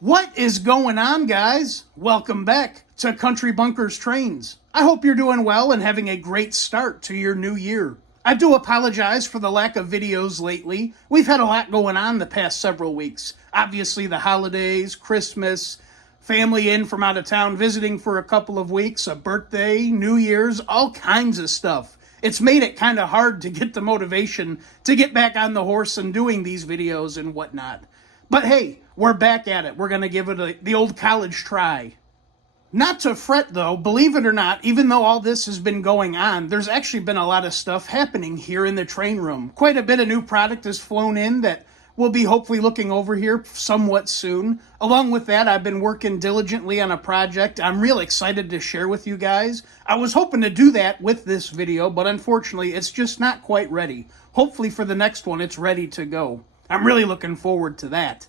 What is going on, guys? Welcome back to Country Bunkers Trains. I hope you're doing well and having a great start to your new year. I do apologize for the lack of videos lately. We've had a lot going on the past several weeks. Obviously, the holidays, Christmas, family in from out of town visiting for a couple of weeks, a birthday, New Year's, all kinds of stuff. It's made it kind of hard to get the motivation to get back on the horse and doing these videos and whatnot. But hey, we're back at it. We're going to give it the old college try. Not to fret, though, believe it or not, even though all this has been going on, there's actually been a lot of stuff happening here in the train room. Quite a bit of new product has flown in that we'll be hopefully looking over here somewhat soon. Along with that, I've been working diligently on a project I'm real excited to share with you guys. I was hoping to do that with this video, but unfortunately, it's just not quite ready. Hopefully for the next one, it's ready to go. I'm really looking forward to that.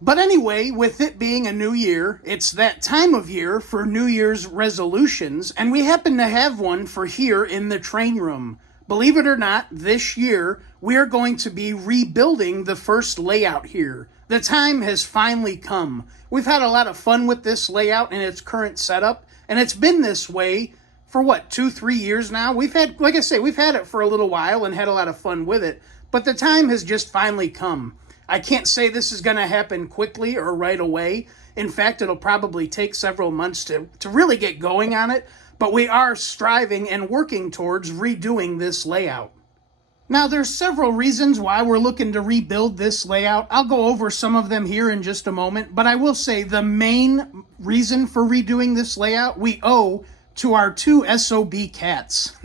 But anyway, with it being a new year, it's that time of year for New Year's resolutions, and we happen to have one for here in the train room. Believe it or not, this year, we are going to be rebuilding the first layout here. The time has finally come. We've had a lot of fun with this layout and its current setup, and it's been this way for what, 2-3 years now? We've had, like I say, we've had it for a little while and had a lot of fun with it, but the time has just finally come. I can't say this is going to happen quickly or right away. In fact, it'll probably take several months to really get going on it, but we are striving and working towards redoing this layout. Now, there's several reasons why we're looking to rebuild this layout. I'll go over some of them here in just a moment, but I will say the main reason for redoing this layout we owe to our two SOB cats.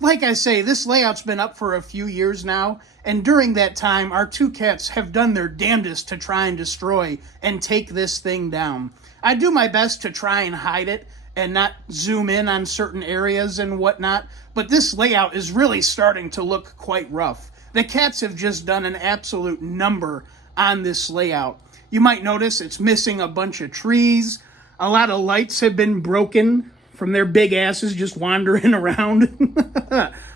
Like I say, this layout's been up for a few years now, and during that time, our two cats have done their damnedest to try and destroy and take this thing down. I do my best to try and hide it and not zoom in on certain areas and whatnot, but this layout is really starting to look quite rough. The cats have just done an absolute number on this layout. You might notice it's missing a bunch of trees. A lot of lights have been broken from their big asses just wandering around.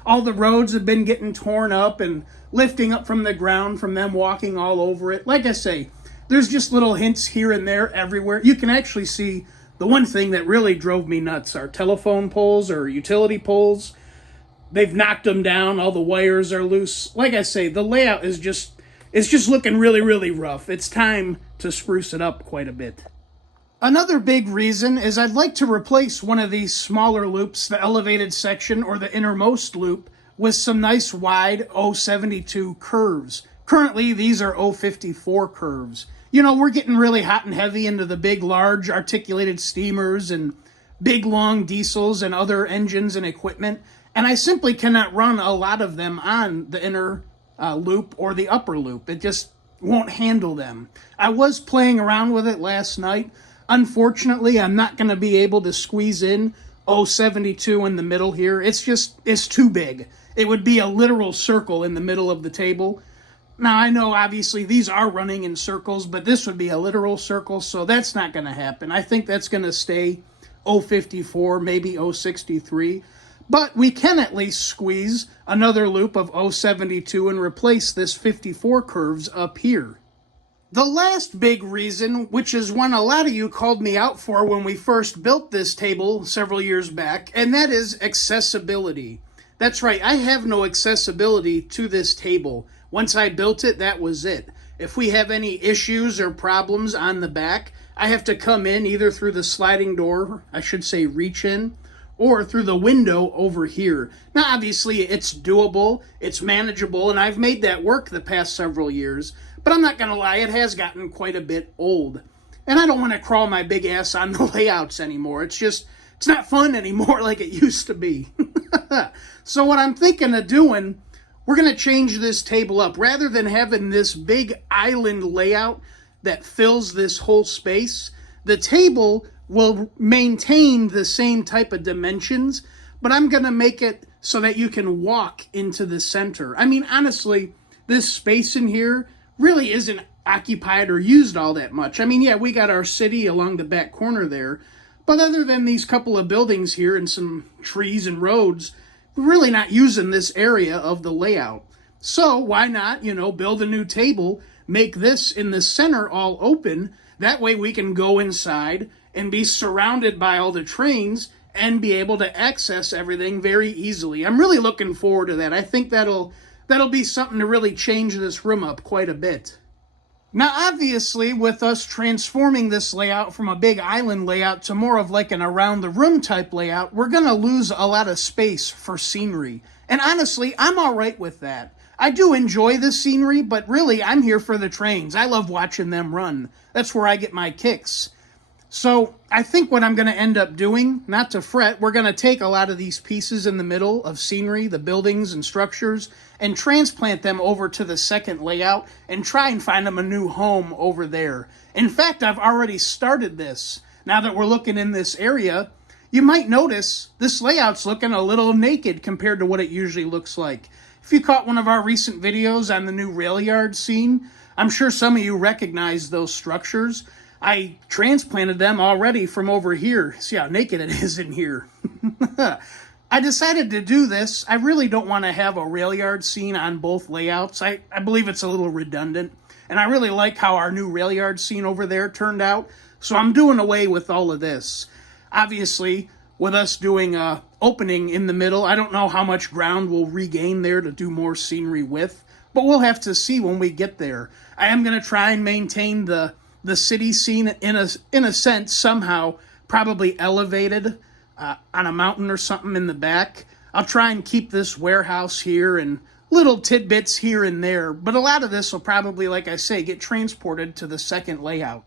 All the roads have been getting torn up and lifting up from the ground from them walking all over it. Like I say, there's just little hints here and there everywhere. You can actually see the one thing that really drove me nuts, our telephone poles or utility poles. They've knocked them down. All the wires are loose. Like I say, the layout is just looking really, really rough. It's time to spruce it up quite a bit. Another big reason is I'd like to replace one of these smaller loops, the elevated section or the innermost loop, with some nice wide 072 curves. Currently, these are 054 curves. You know, we're getting really hot and heavy into the big, large articulated steamers and big, long diesels and other engines and equipment, and I simply cannot run a lot of them on the inner loop or the upper loop. It just won't handle them. I was playing around with it last night. Unfortunately, I'm not going to be able to squeeze in 072 in the middle here. It's too big. It would be a literal circle in the middle of the table. Now, I know, obviously, these are running in circles, but this would be a literal circle, so that's not going to happen. I think that's going to stay 054, maybe 063. But we can at least squeeze another loop of 072 and replace this 54 curves up here. The last big reason, which is one a lot of you called me out for when we first built this table several years back, and that is accessibility. That's right, I have no accessibility to this table. Once I built it, that was it. If we have any issues or problems on the back, I have to come in either through the sliding door, I should say reach in, or through the window over here. Now, obviously, it's doable, it's manageable, and I've made that work the past several years, but I'm not going to lie, it has gotten quite a bit old. And I don't want to crawl my big ass on the layouts anymore. It's not fun anymore like it used to be. So what I'm thinking of doing, we're going to change this table up. Rather than having this big island layout that fills this whole space, the table will maintain the same type of dimensions, but I'm going to make it so that you can walk into the center. I mean, honestly, this space in here really isn't occupied or used all that much. I mean, yeah, we got our city along the back corner there, but other than these couple of buildings here and some trees and roads, we're really not using this area of the layout. So why not, build a new table make this in the center all open. That way we can go inside and be surrounded by all the trains and be able to access everything very easily. I'm really looking forward to that. I think that'll be something to really change this room up quite a bit. Now, obviously, with us transforming this layout from a big island layout to more of like an around-the-room type layout, we're going to lose a lot of space for scenery. And honestly, I'm all right with that. I do enjoy the scenery, but really, I'm here for the trains. I love watching them run. That's where I get my kicks. So I think what I'm going to end up doing, not to fret, we're going to take a lot of these pieces in the middle of scenery, the buildings and structures, and transplant them over to the second layout and try and find them a new home over there. In fact, I've already started this. Now that we're looking in this area, you might notice this layout's looking a little naked compared to what it usually looks like. If you caught one of our recent videos on the new rail yard scene, I'm sure some of you recognize those structures. I transplanted them already from over here. See how naked it is in here. I decided to do this. I really don't want to have a rail yard scene on both layouts. I believe it's a little redundant. And I really like how our new rail yard scene over there turned out. So I'm doing away with all of this. Obviously, with us doing a opening in the middle, I don't know how much ground we'll regain there to do more scenery with. But we'll have to see when we get there. I am going to try and maintain the city scene in a sense somehow, probably elevated on a mountain or something in the back. I'll try and keep this warehouse here and little tidbits here and there, but a lot of this will probably, like I say, get transported to the second layout.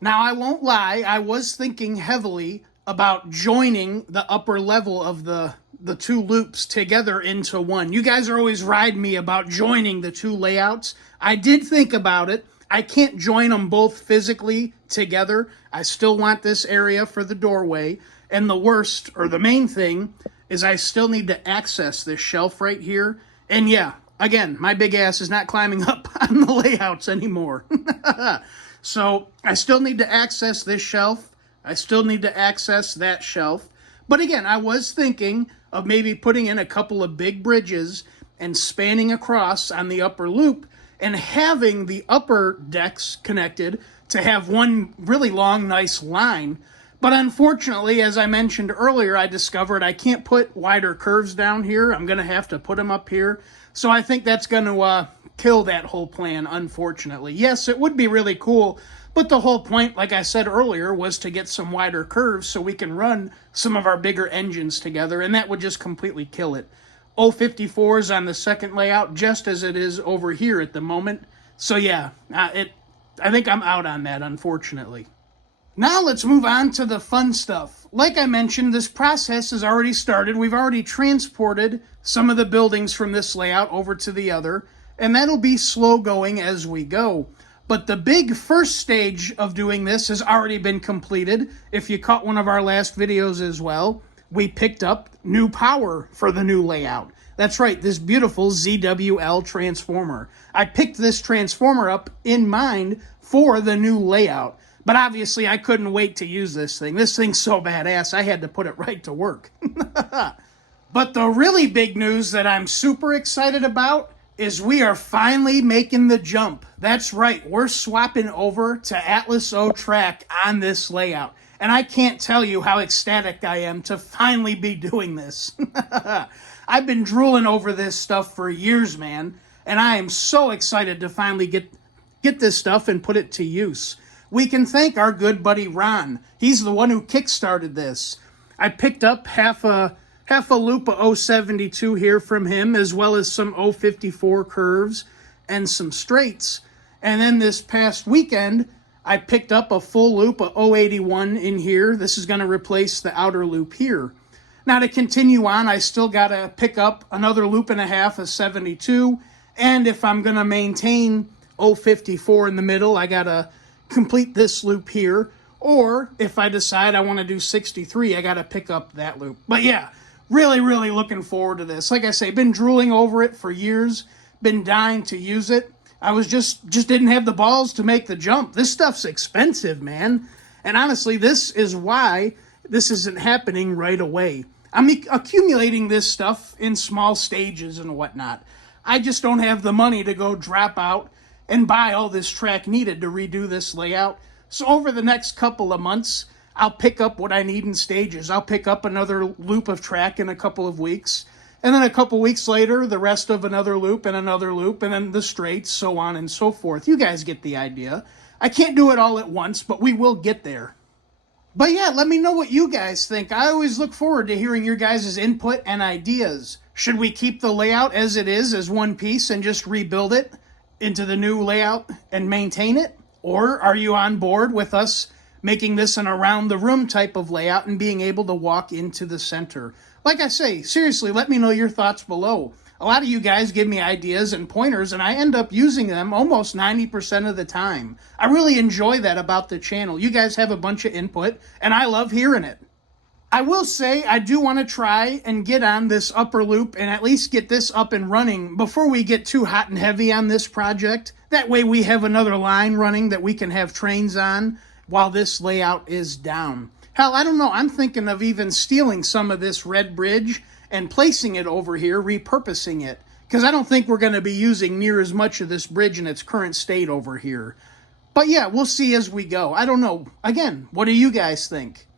Now, I won't lie, I was thinking heavily about joining the upper level of the two loops together into one. You guys are always riding me about joining the two layouts. I did think about it. I can't join them both physically together. I still want this area for the doorway. And the worst, or the main thing, is I still need to access this shelf right here. And yeah, again, my big ass is not climbing up on the layouts anymore. So I still need to access this shelf. I still need to access that shelf. But again, I was thinking of maybe putting in a couple of big bridges and spanning across on the upper loop and having the upper decks connected to have one really long, nice line. But unfortunately, as I mentioned earlier, I discovered I can't put wider curves down here. I'm going to have to put them up here. So I think that's going to kill that whole plan, unfortunately. Yes, it would be really cool, but the whole point, like I said earlier, was to get some wider curves so we can run some of our bigger engines together, and that would just completely kill it. 054 is on the second layout, just as it is over here at the moment. So yeah, I think I'm out on that, unfortunately. Now let's move on to the fun stuff. Like I mentioned, this process has already started. We've already transported some of the buildings from this layout over to the other, and that'll be slow going as we go. But the big first stage of doing this has already been completed. If you caught one of our last videos as well, we picked up new power for the new layout. That's right, this beautiful ZWL transformer. I picked this transformer up in mind for the new layout. But obviously, I couldn't wait to use this thing. This thing's so badass, I had to put it right to work. But the really big news that I'm super excited about is we are finally making the jump. That's right, we're swapping over to Atlas O track on this layout. And I can't tell you how ecstatic I am to finally be doing this. I've been drooling over this stuff for years, man. And I am so excited to finally get this stuff and put it to use. We can thank our good buddy Ron. He's the one who kickstarted this. I picked up half a loop of 072 here from him, as well as some 054 curves and some straights. And then this past weekend, I picked up a full loop of 081 in here. This is going to replace the outer loop here. Now to continue on, I still got to pick up another loop and a half of 72. And if I'm going to maintain 054 in the middle, I got to complete this loop here. Or if I decide I want to do 63, I got to pick up that loop. But yeah, really, really looking forward to this. Like I say, been drooling over it for years, been dying to use it. I was just didn't have the balls to make the jump. This stuff's expensive, man. And honestly, this is why this isn't happening right away. I'm accumulating this stuff in small stages and whatnot. I just don't have the money to go drop out and buy all this track needed to redo this layout. So over the next couple of months, I'll pick up what I need in stages. I'll pick up another loop of track in a couple of weeks. And then a couple weeks later, the rest of another loop, and then the straights, so on and so forth. You guys get the idea. I can't do it all at once, but we will get there. But yeah, let me know what you guys think. I always look forward to hearing your guys' input and ideas. Should we keep the layout as it is, as one piece, and just rebuild it into the new layout and maintain it? Or are you on board with us making this an around-the-room type of layout and being able to walk into the center? Like I say, seriously, let me know your thoughts below. A lot of you guys give me ideas and pointers, and I end up using them almost 90% of the time. I really enjoy that about the channel. You guys have a bunch of input, and I love hearing it. I will say I do want to try and get on this upper loop and at least get this up and running before we get too hot and heavy on this project. That way we have another line running that we can have trains on while this layout is down. Hell, I don't know, I'm thinking of even stealing some of this red bridge and placing it over here, repurposing it, because I don't think we're going to be using near as much of this bridge in its current state over here. But yeah, we'll see as we go. I don't know. Again, what do you guys think?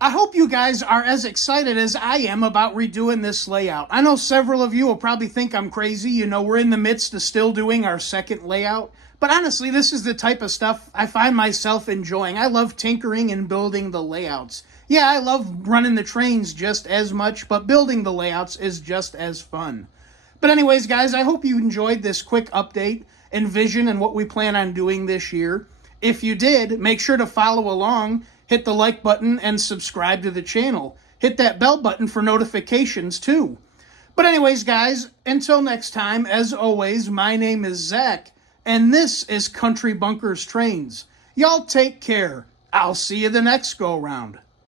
I hope you guys are as excited as I am about redoing this layout. I know several of you will probably think I'm crazy. You know, we're in the midst of still doing our second layout. But honestly, this is the type of stuff I find myself enjoying. I love tinkering and building the layouts. Yeah, I love running the trains just as much, but building the layouts is just as fun. But anyways, guys, I hope you enjoyed this quick update and vision and what we plan on doing this year. If you did, make sure to follow along, hit the like button, and subscribe to the channel. Hit that bell button for notifications, too. But anyways, guys, until next time, as always, my name is Zach, and this is Country Bunkers Trains. Y'all take care. I'll see you the next go-round.